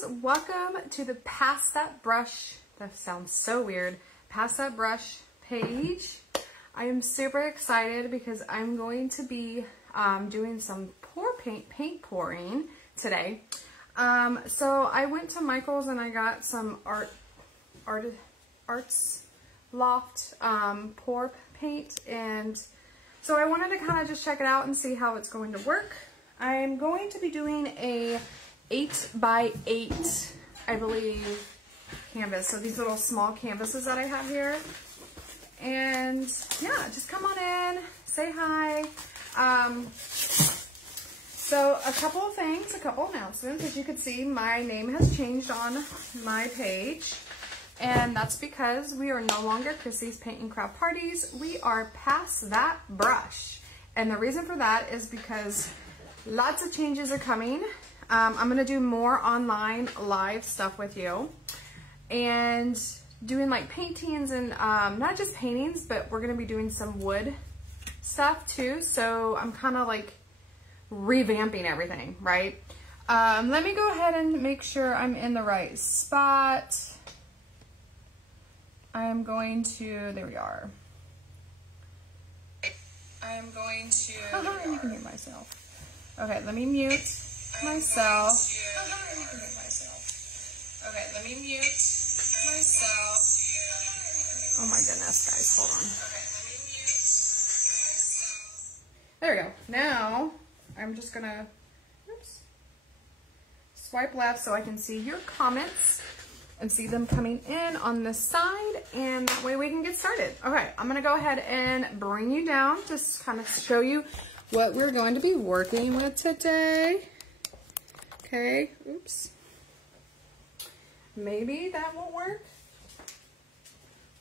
guys, welcome to the Pass That Brush, that sounds so weird, Pass That Brush page. I am super excited because I'm going to be doing some paint pouring today. So I went to Michael's and I got some Arts Loft pour paint, and so I wanted to kind of just check it out and see how it's going to work. I'm going to be doing a 8x8, I believe, canvas. So these little small canvases that I have here. And yeah, just come on in, say hi. So a couple of things, a couple announcements. As you can see, my name has changed on my page. And that's because we are no longer Chrissy's Paint and Craft Parties. We are Pass That Brush. And the reason for that is because lots of changes are coming. I'm going to do more online live stuff with you. And doing like paintings and not just paintings, but we're going to be doing some wood stuff too. So I'm kind of like revamping everything, right? Let me go ahead and make sure I'm in the right spot. I am going to, there we are. I am going to, you can hear myself. Okay, let me mute myself. Okay, let me mute myself. Oh my goodness, guys, hold on. There we go. Now, I'm just gonna, oops, swipe left so I can see your comments and see them coming in on the side, and that way we can get started. Okay, I'm gonna go ahead and bring you down, just kind of show you what we're going to be working with today. Okay, oops. Maybe that won't work.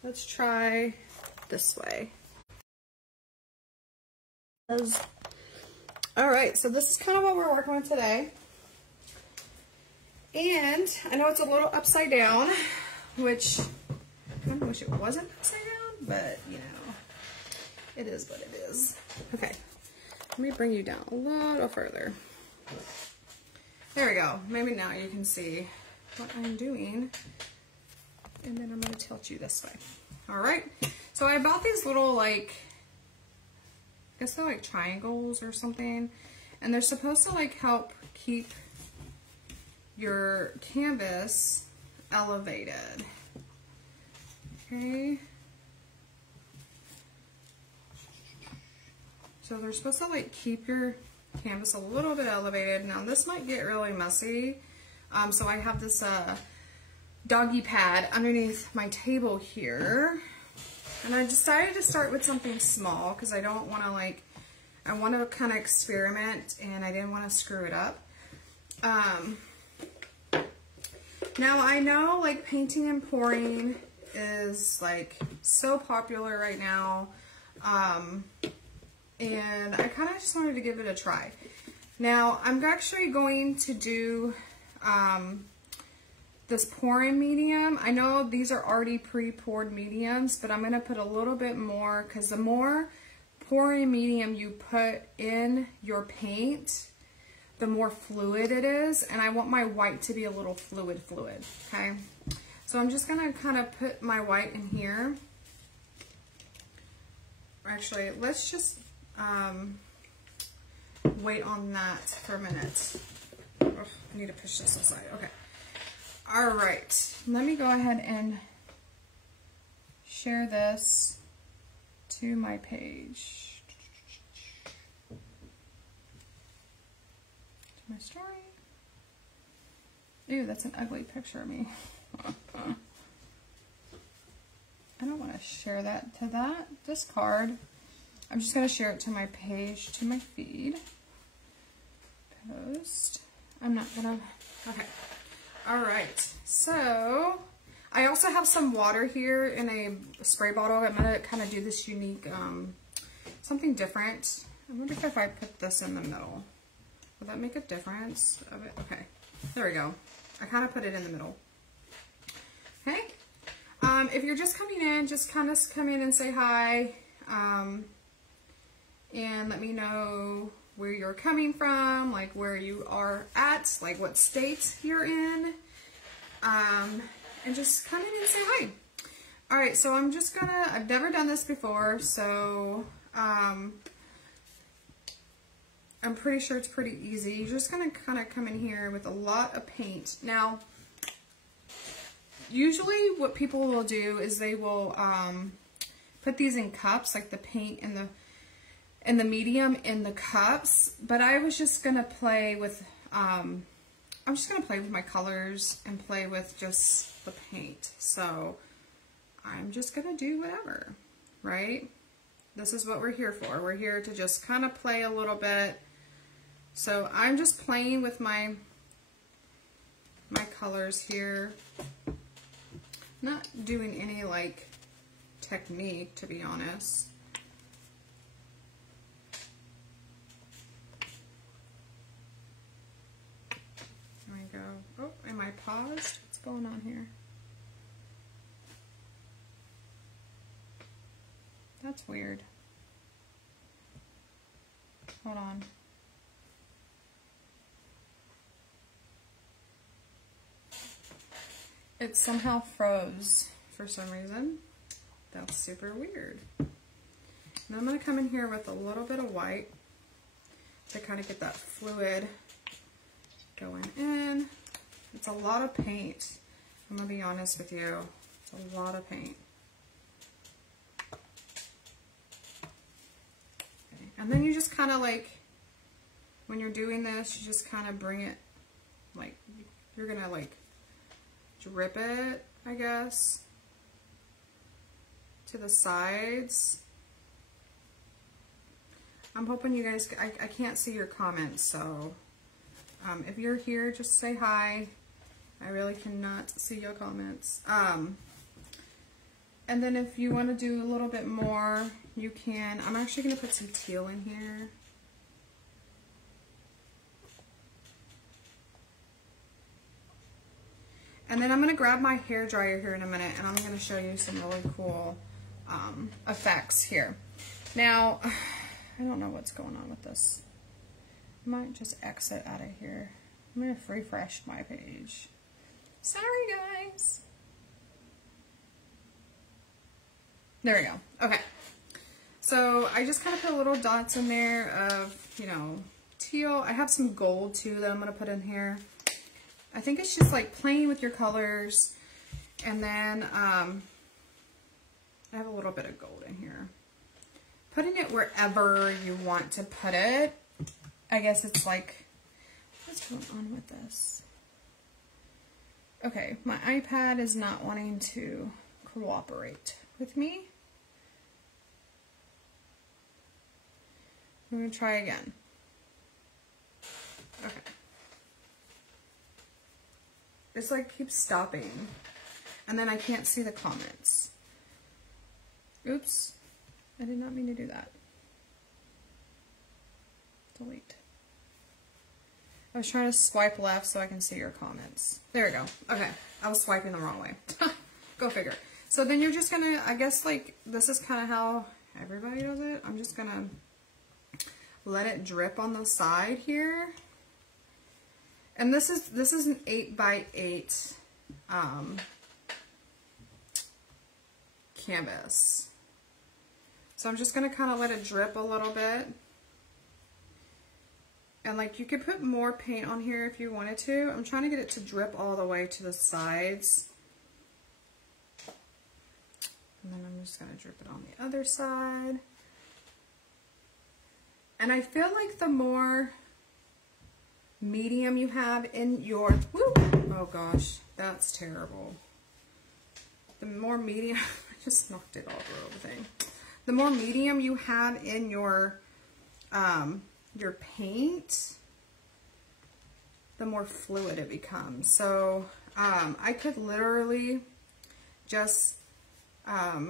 Let's try this way. All right, so this is kind of what we're working with today. And I know it's a little upside down, which I kind of wish it wasn't upside down, but you know, it is what it is. Okay, let me bring you down a little further. There we go. Maybe now you can see what I'm doing. And then I'm going to tilt you this way. All right. So I bought these little, like, I guess they're like triangles or something. And they're supposed to like help keep your canvas elevated. Okay. So they're supposed to like keep your canvas a little bit elevated. Now this might get really messy. So I have this doggy pad underneath my table here. And I decided to start with something small because I don't want to like, I want to kind of experiment and I didn't want to screw it up. Now I know like painting and pouring is like so popular right now. And I kind of just wanted to give it a try. Now I'm actually going to do this pouring medium. I know these are already pre-poured mediums, but I'm going to put a little bit more because the more pouring medium you put in your paint, the more fluid it is, and I want my white to be a little fluid, okay? So I'm just going to kind of put my white in here. Actually, let's just wait on that for a minute. Oh, I need to push this aside. Okay. All right. Let me go ahead and share this to my page. To my story. Ew, that's an ugly picture of me. I don't want to share that to that. Discard. I'm just going to share it to my page, to my feed. Post. I'm not going to... Okay. Alright. So, I also have some water here in a spray bottle. I'm going to kind of do this unique, something different. I wonder if I put this in the middle. Will that make a difference? Okay. There we go. I kind of put it in the middle. Okay. If you're just coming in, just kind of come in and say hi. And let me know where you're coming from, like where you are at, like what state you're in, and just come in and say hi. All right, so I've never done this before, so I'm pretty sure it's pretty easy. You're just gonna kind of come in here with a lot of paint. Now, usually what people will do is they will put these in cups, like the paint and the medium in the cups, but I was just gonna play with, I'm just gonna play with my colors and play with just the paint. So I'm just gonna do whatever, right? This is what we're here for. We're here to just kind of play a little bit. So I'm just playing with my colors here. Not doing any like technique, to be honest. There we go. Oh, am I paused? What's going on here? That's weird. Hold on. It somehow froze for some reason. That's super weird. And I'm going to come in here with a little bit of white to kind of get that fluid going in. It's a lot of paint. I'm going to be honest with you. It's a lot of paint. Okay. And then you just kind of like, when you're doing this, you just kind of bring it, like, you're going to like drip it, I guess, to the sides. I'm hoping you guys, I can't see your comments, so if you're here, just say hi. I really cannot see your comments. And then if you want to do a little bit more, you can. I'm actually going to put some teal in here. And then I'm going to grab my hair dryer here in a minute, and I'm going to show you some really cool effects here. Now, I don't know what's going on with this. I might just exit out of here. I'm going to refresh my page. Sorry, guys. There we go. Okay. So I just kind of put little dots in there of, you know, teal. I have some gold, too, that I'm going to put in here. I think it's just like playing with your colors, and then I have a little bit of gold in here. Putting it wherever you want to put it. I guess it's like, what's going on with this? Okay, my iPad is not wanting to cooperate with me. I'm going to try again. Okay. It's like keeps stopping, and then I can't see the comments. Oops, I did not mean to do that. Delete. I was trying to swipe left so I can see your comments. There we go. Okay, I was swiping the wrong way. Go figure. So then you're just gonna, I guess like this is kind of how everybody does it. I'm just gonna let it drip on the side here. And this is an 8x8 canvas. So I'm just going to kind of let it drip a little bit. And like you could put more paint on here if you wanted to. I'm trying to get it to drip all the way to the sides. And then I'm just going to drip it on the other side. And I feel like the more medium you have in your, woo, oh gosh, that's terrible. The more medium, I just knocked it all over the thing. The more medium you have in your paint, the more fluid it becomes. So I could literally just, I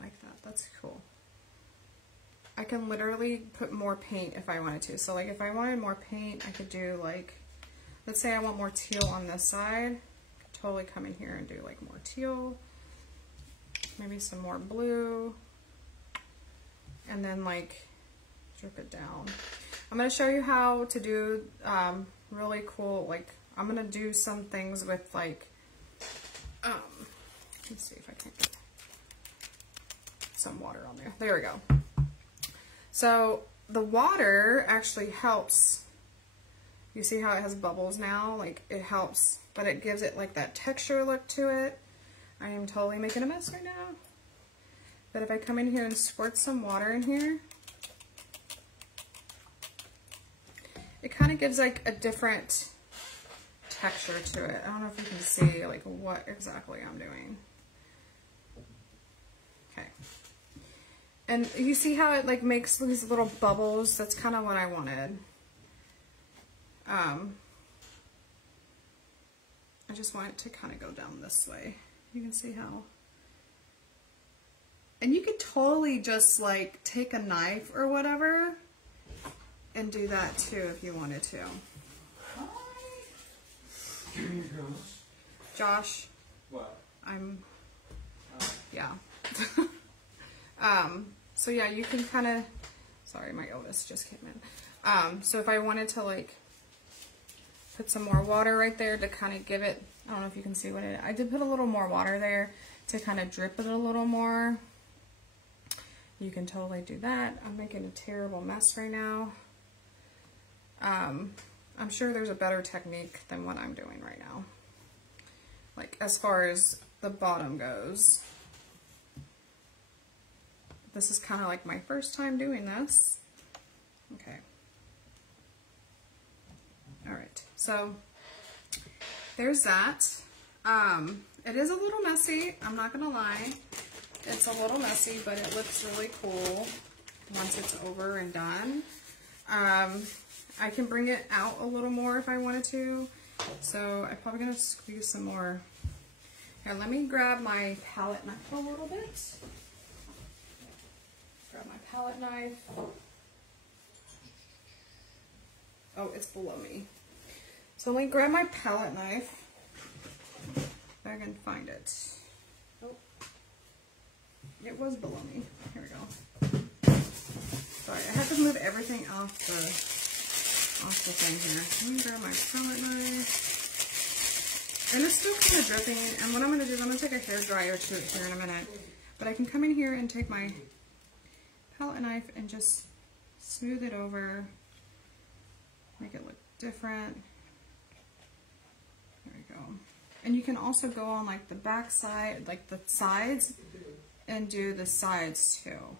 like that, that's cool. I can literally put more paint if I wanted to. So like if I wanted more paint, I could do like, let's say I want more teal on this side. I could totally come in here and do like more teal. Maybe some more blue. And then like drip it down. I'm going to show you how to do really cool, like, I'm going to do some things with, like, let's see if I can get some water on there. There we go. So the water actually helps. You see how it has bubbles now? Like, it helps, but it gives it like that texture look to it. I am totally making a mess right now. But if I come in here and squirt some water in here, it kind of gives like a different texture to it. I don't know if you can see like what exactly I'm doing. Okay. And you see how it like makes these little bubbles? That's kind of what I wanted. I just want it to kind of go down this way. You can see how. And you could totally just like take a knife or whatever and do that too if you wanted to. Josh. What? Yeah. So yeah, you can kind of, sorry, my Otis just came in. So if I wanted to like put some more water right there to kind of give it, I don't know if you can see what it, I did put a little more water there to kind of drip it a little more. You can totally do that. I'm making a terrible mess right now. I'm sure there's a better technique than what I'm doing right now. Like as far as the bottom goes. This is kind of like my first time doing this. Okay. Alright, so there's that. It is a little messy, I'm not gonna lie. It's a little messy, but it looks really cool once it's over and done. I can bring it out a little more if I wanted to. So I'm probably gonna squeeze some more. Here, let me grab my palette knife a little bit. Grab my palette knife. Oh, it's below me. So let me grab my palette knife. If I can find it. Oh, it was below me. Here we go. Sorry, I have to move everything off the thing here. Let me grab my palette knife. And it's still kind of dripping. And what I'm going to do is I'm going to take a hair dryer to it here in a minute. But I can come in here and take my palette knife and just smooth it over. Make it look different. There we go. And you can also go on like the back side, like the sides, and do the sides too.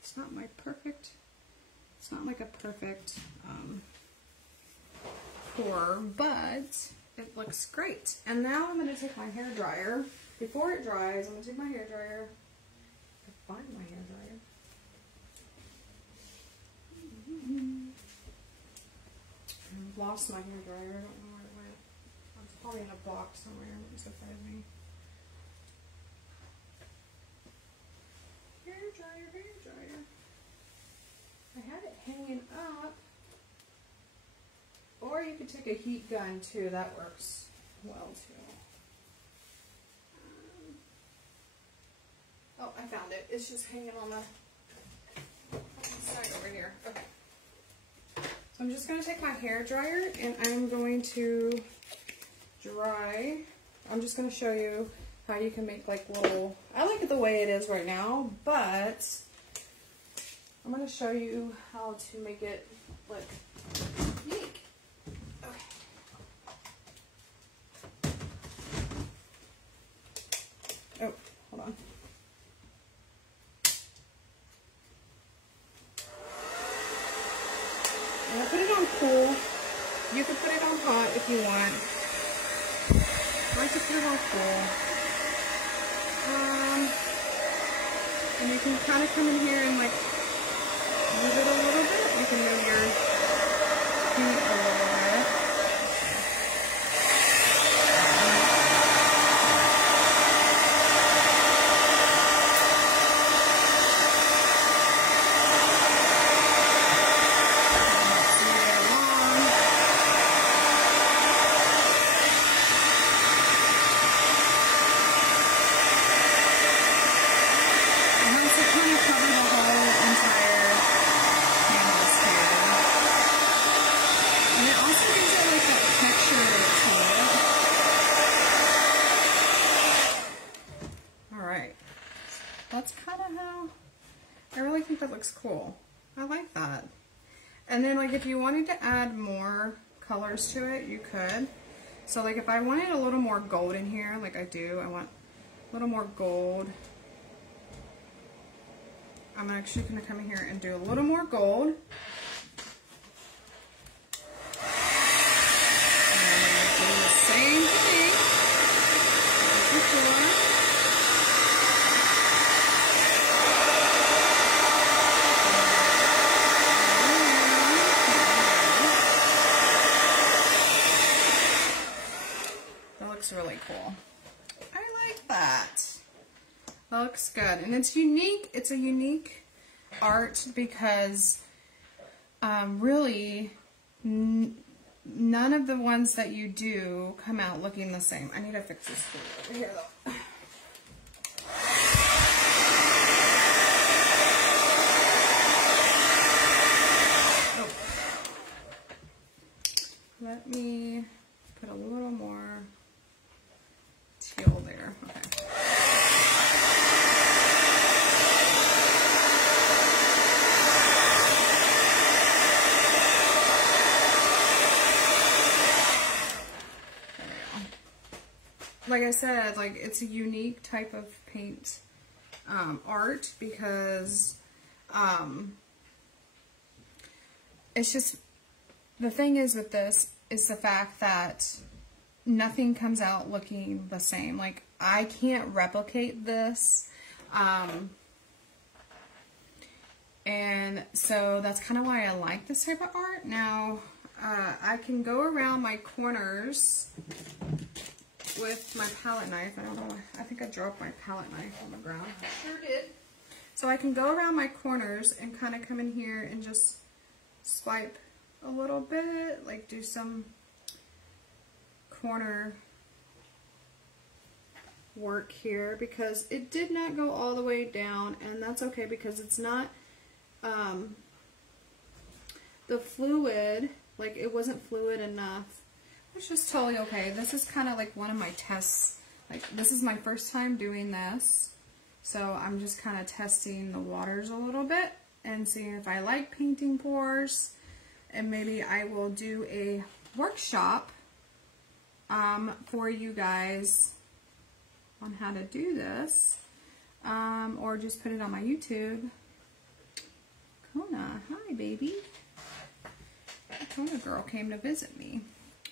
It's not my perfect, it's not like a perfect pour, but it looks great. And now I'm going to take my hair dryer. Before it dries, I'm going to take my hair dryer. Find my hair dryer. I've lost my hair dryer. I don't know where it went. It's probably in a box somewhere. It wouldn't surprise me. Hair dryer, hair dryer. I had it hanging up. Or you could take a heat gun too. That works well too. Oh, I found it. It's just hanging on the side over here. Okay. So I'm just going to take my hair dryer and I'm going to dry. I'm just going to show you how you can make like little, I like it the way it is right now, but I'm going to show you how to make it look unique. Okay. Oh, hold on. I'm going to put it on cool. You can put it on hot if you want. I like to put it on cool. And you can kind of come in here and like move it a little bit. You can move your heat a little bit. I really think that looks cool. I like that. And then like if you wanted to add more colors to it, you could. So like if I wanted a little more gold in here, like I do, I want a little more gold. I'm actually going to come in here and do a little more gold. And I'm going to do the same thing as before. That looks really cool. I like that. That looks good, and it's unique. It's a unique art because really none of the ones that you do come out looking the same. I need to fix this thing over here though. Oh. Let me put a little more teal there. Okay. Like I said, like it's a unique type of paint art because it's just, the thing is with this is the fact that nothing comes out looking the same. Like I can't replicate this, and so that's kind of why I like this type of art. Now I can go around my corners with my palette knife. I don't know, I think I dropped my palette knife on the ground. I sure did. So I can go around my corners and kind of come in here and just swipe a little bit, like do some corner work here, because it did not go all the way down, and that's okay because it's not the fluid, like it wasn't fluid enough. It's just totally okay. This is kind of like one of my tests. Like this is my first time doing this, so I'm just kind of testing the waters a little bit and seeing if I like painting pours, and maybe I will do a workshop for you guys on how to do this, or just put it on my YouTube. Kona, hi baby. The Kona girl came to visit me.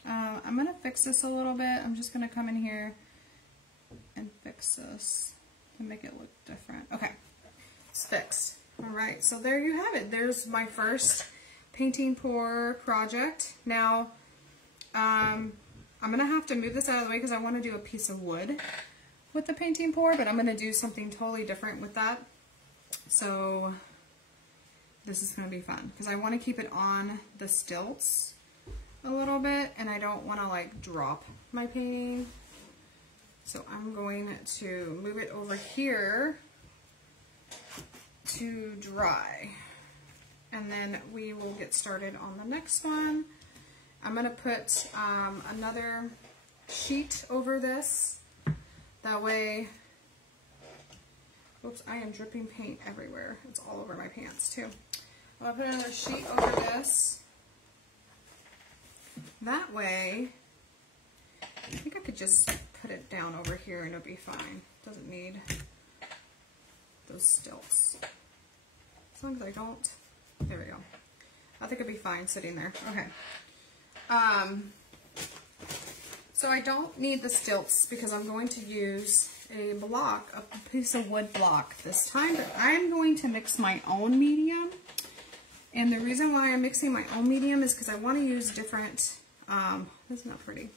I'm going to fix this a little bit. I'm just going to come in here and fix this to make it look different. Okay, it's fixed. Alright, so there you have it. There's my first painting pour project. Now, I'm going to have to move this out of the way because I want to do a piece of wood with the painting pour, but I'm going to do something totally different with that. So, this is going to be fun because I want to keep it on the stilts a little bit, and I don't want to like drop my painting. So I'm going to move it over here to dry, and then we will get started on the next one. I'm going to put another sheet over this. That way, oops, I am dripping paint everywhere. It's all over my pants too. I'll put another sheet over this. That way, I think I could just put it down over here and it'll be fine. Doesn't need those stilts. As long as I don't, there we go. I think it'll be fine sitting there. Okay. So I don't need the stilts because I'm going to use a block, a piece of wood block this time, but I'm going to mix my own medium. And the reason why I'm mixing my own medium is because I want to use different, that's not pretty.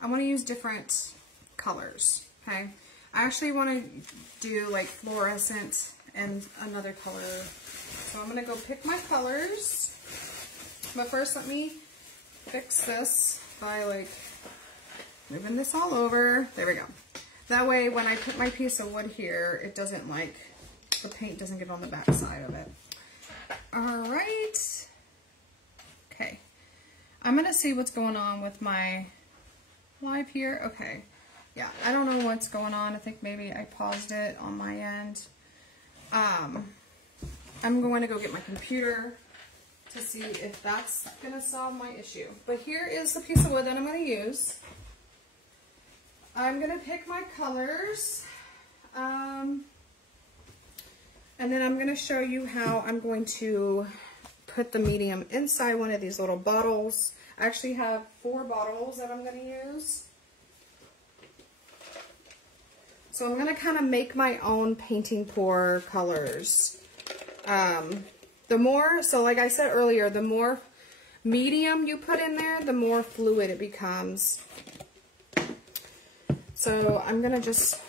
I want to use different colors, okay? I actually want to do like fluorescent and another color. So I'm going to go pick my colors. But first let me fix this by like moving this all over. There we go. That way when I put my piece of wood here, it doesn't like, the paint doesn't get on the back side of it. Alright. Okay. I'm going to see what's going on with my live here. Okay. Yeah, I don't know what's going on. I think maybe I paused it on my end. I'm going to go get my computer to see if that's going to solve my issue. But here is the piece of wood that I'm going to use. I'm going to pick my colors. And then I'm going to show you how I'm going to put the medium inside one of these little bottles. I actually have 4 bottles that I'm going to use. So I'm going to kind of make my own painting pour colors. The more, so like I said earlier, the more medium you put in there, the more fluid it becomes. So I'm going to just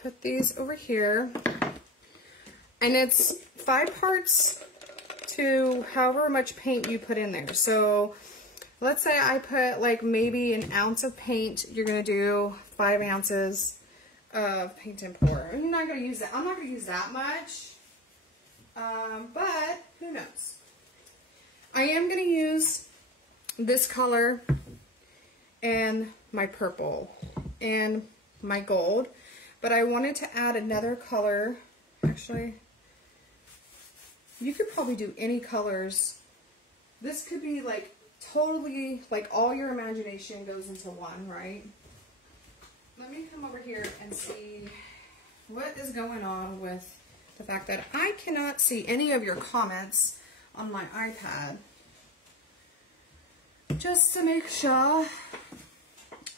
put these over here. And it's 5 parts to however much paint you put in there. So let's say I put like maybe an ounce of paint. You're going to do 5 ounces of paint and pour. I'm not going to use that. I'm not going to use that much. But who knows? I am going to use this color and my purple and my gold. But I wanted to add another color. Actually, you could probably do any colors. This could be like totally, like all your imagination goes into one, right? Let me come over here and see what is going on with the fact that I cannot see any of your comments on my iPad. Just to make sure.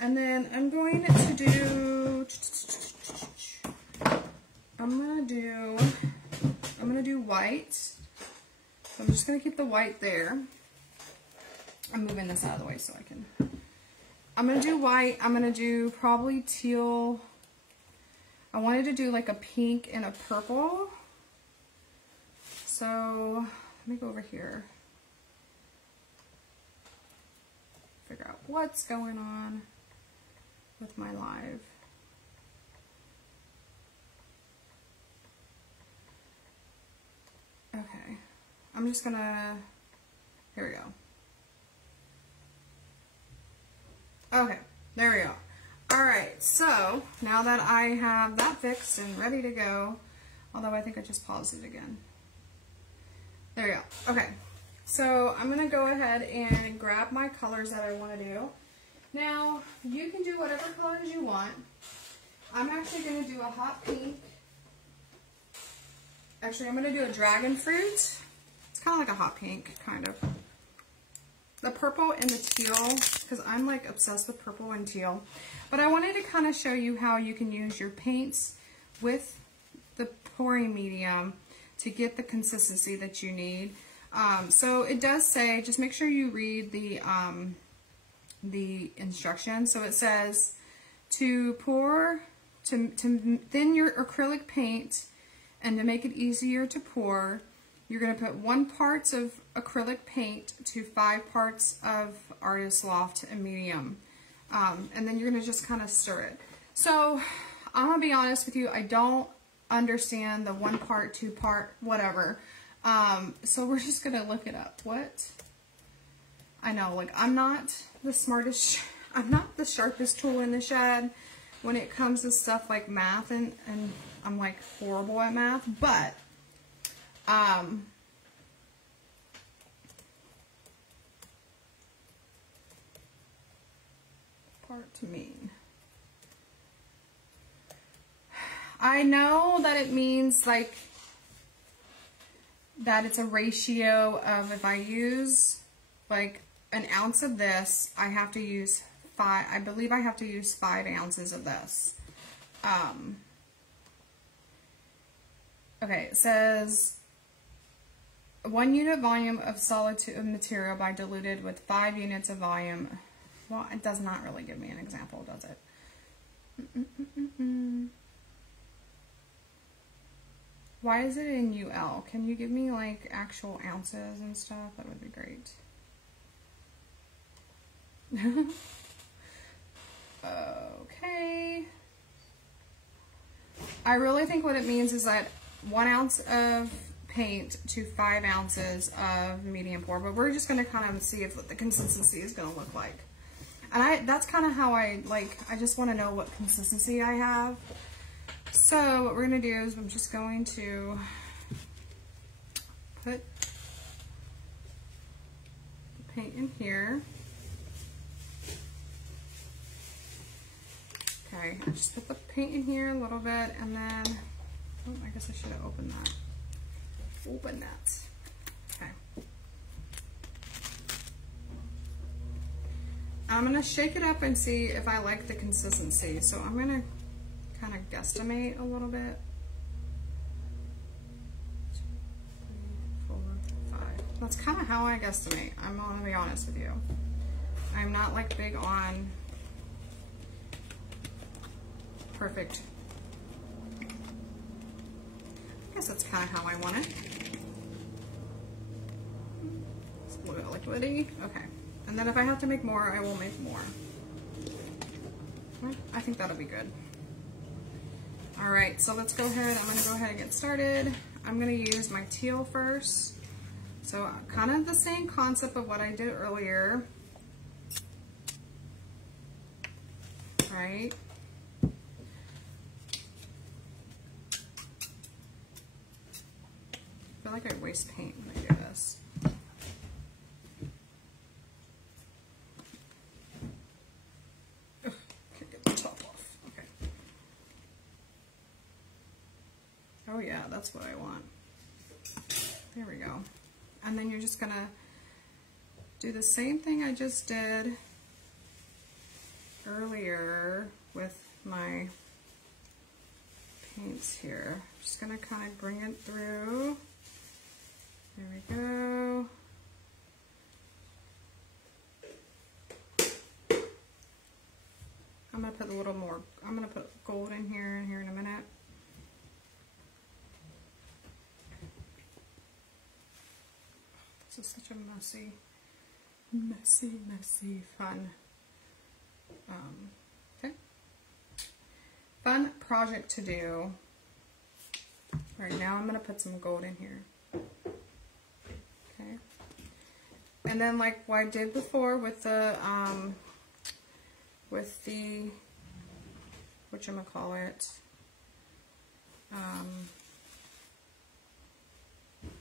And then I'm going to do, I'm gonna do white. So I'm just gonna keep the white there. I'm moving this out of the way so I can. I'm gonna do white. I'm gonna do probably teal. I wanted to do like a pink and a purple. So let me go over here. Figure out what's going on with my live. Okay, I'm just gonna, here we go. Okay, there we go. Alright, so now that I have that fixed and ready to go, although I think I just paused it again. There we go. Okay, so I'm gonna go ahead and grab my colors that I want to do. Now, you can do whatever colors you want. I'm actually gonna do a hot pink. Actually, I'm going to do a dragon fruit. It's kind of like a hot pink, kind of. The purple and the teal, because I'm like obsessed with purple and teal. But I wanted to kind of show you how you can use your paints with the pouring medium to get the consistency that you need. So it does say, just make sure you read the instructions. So it says to pour, to thin your acrylic paint. And to make it easier to pour, you're going to put 1 part of acrylic paint to 5 parts of Artist Loft and medium. And then you're going to just kind of stir it. So I'm going to be honest with you, I don't understand the 1 part, 2 part, whatever. So we're just going to look it up. What? I know, like I'm not the smartest, I'm not the sharpest tool in the shed when it comes to stuff like math and I'm like horrible at math, but part to mean. I know that it means like that it's a ratio of, if I use like an ounce of this, I have to use 5, I believe I have to use 5 ounces of this. Okay, it says 1 unit volume of solid material by diluted with 5 units of volume. Well, it does not really give me an example, does it? Why is it in UL? Can you give me like actual ounces and stuff? That would be great. Okay. I really think what it means is that 1 ounce of paint to 5 ounces of medium pour, but we're just going to kind of see if what the consistency is going to look like. And that's kind of how I just want to know what consistency I have. So what we're going to do is I'm just going to put the paint in here. Okay, I just put the paint in here a little bit, and then, oh, I guess I should have opened that. Open that. Okay. I'm going to shake it up and see if I like the consistency. So I'm going to kind of guesstimate a little bit. 2, 3, 4, 5. That's kind of how I guesstimate. I'm going to be honest with you. I'm not like big on perfect. I guess that's kind of how I want it. It's a little bit liquidy. Okay. And then if I have to make more, I will make more. I think that'll be good. All right, so let's go ahead. I'm going to go ahead and get started. I'm going to use my teal first. So kind of the same concept of what I did earlier. Right. I feel like I waste paint when I do this. Ugh, can't get the top off. Okay. Oh yeah, that's what I want. There we go. And then you're just gonna do the same thing I just did earlier with my paints here. Just gonna kind of bring it through. There we go. I'm gonna put a little more, I'm gonna put gold in here in a minute. This is such a messy, fun, okay. Fun project to do. All right, now I'm gonna put some gold in here. Okay. And then like what I did before with the whatchamacallit,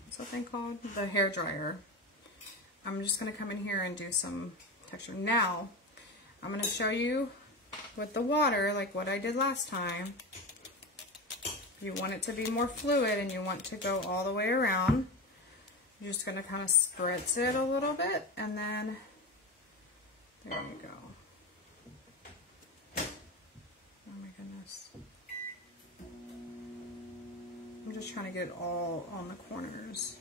what's that thing called? The hair dryer. I'm just gonna come in here and do some texture. Now, I'm gonna show you with the water, like what I did last time. You want it to be more fluid and you want to go all the way around. You're just going to kind of spritz it a little bit, and then there you go. Oh my goodness. I'm just trying to get it all on the corners.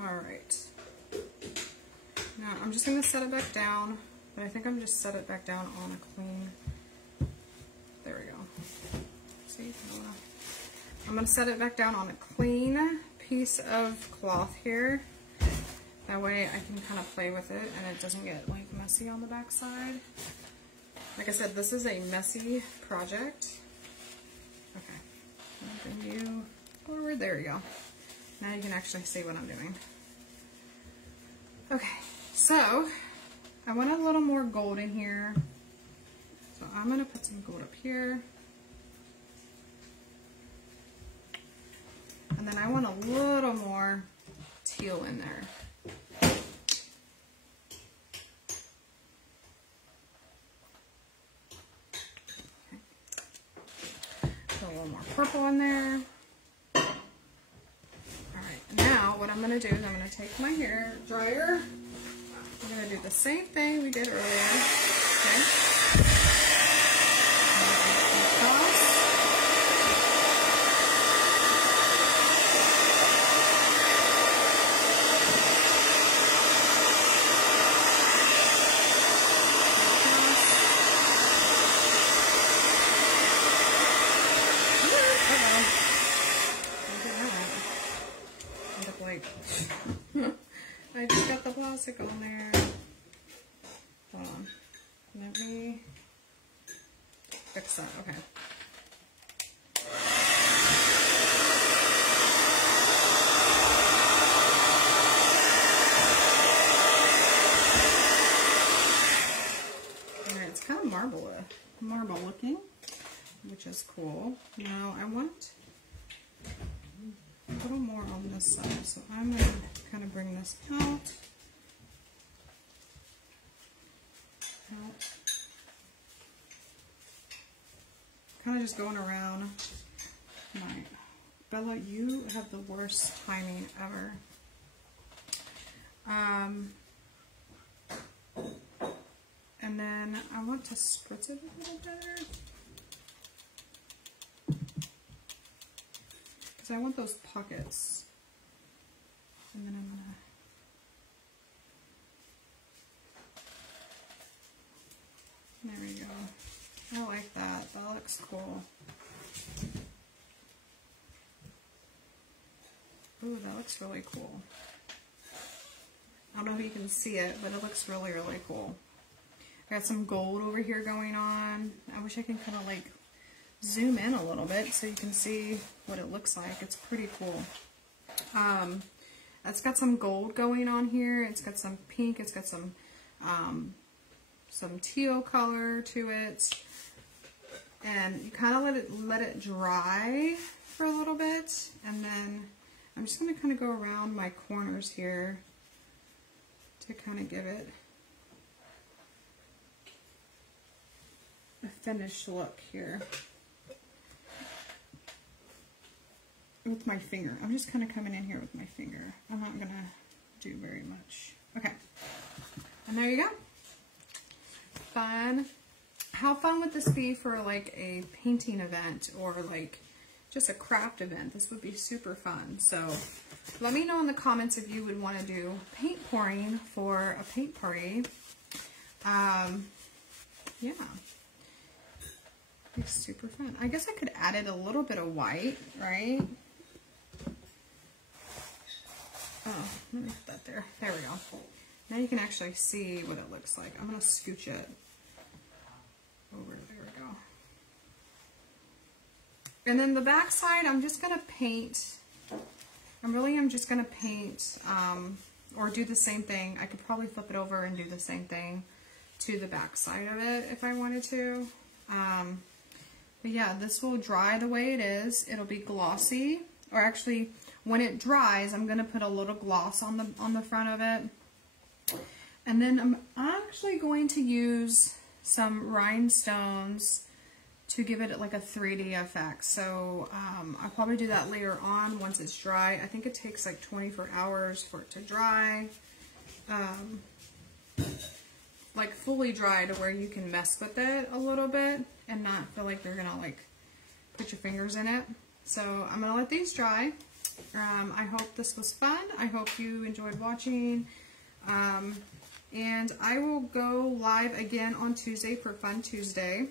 Alright. Now I'm just going to set it back down, but I think I'm just set it back down on a clean, there we go. See, I'm going to set it back down on a clean piece of cloth here. That way I can kind of play with it and it doesn't get like messy on the back side. Like I said, this is a messy project. Okay, I'll bring you forward. There we go. Now you can actually see what I'm doing. Okay, so I want a little more gold in here. So I'm going to put some gold up here. And then I want a little more teal in there. Okay. Put a little more purple in there. Alright, now what I'm going to do is I'm going to take my hair dryer. I'm going to do the same thing we did earlier. Okay. I just got the plastic on there. Hold on. Let me fix that. Okay. Alright, it's kind of marble looking, which is want a little more on this side. So I'm going to kind of bring this out. Kind of just going around. Bella, you have the worst timing ever. And then I want to spritz it a little better. Because I want those pockets. And then I'm gonna... There we go. I like that. That looks cool. Ooh, that looks really cool. I don't know if you can see it, but it looks really, really cool. I got some gold over here going on. I wish I could kind of like zoom in a little bit so you can see what it looks like. It's pretty cool. It's got some gold going on here. It's got some pink. It's got some teal color to it. And you kind of let it dry for a little bit, and then I'm just going to kind of go around my corners here to kind of give it a finished look here with my finger. I'm just kind of coming in here with my finger. I'm not going to do very much. Okay, and there you go. Fun. How fun would this be for like a painting event or like just a craft event? This would be super fun. So let me know in the comments if you would want to do paint pouring for a paint party. Yeah, it's super fun. I guess I could add it a little bit of white, right? Oh, let me put that there. There we go. Now you can actually see what it looks like. I'm going to scooch it over. There we go. And then the back side, I'm just going to paint. I'm just going to paint or do the same thing. I could probably flip it over and do the same thing to the back side of it if I wanted to. But yeah, this will dry the way it is. It'll be glossy. Or actually, when it dries, I'm going to put a little gloss on the front of it. And then I'm actually going to use some rhinestones to give it like a 3D effect. So I'll probably do that later on once it's dry. I think it takes like 24 hours for it to dry. Like fully dry to where you can mess with it a little bit and not feel like you're gonna like put your fingers in it. So I'm gonna let these dry. I hope this was fun. I hope you enjoyed watching. And I will go live again on Tuesday for Fun Tuesday.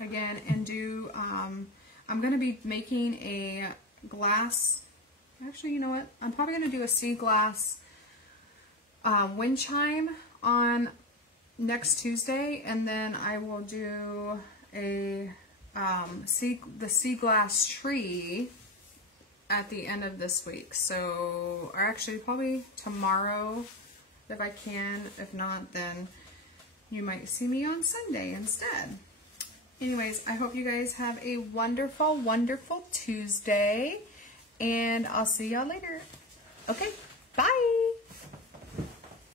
Again, and do, I'm going to be making a glass, actually, you know what? I'm probably going to do a sea glass wind chime on next Tuesday, and then I will do a the sea glass tree at the end of this week. So, or actually probably tomorrow if I can. If not, then you might see me on Sunday instead. Anyways, I hope you guys have a wonderful, wonderful Tuesday, and I'll see y'all later. Okay.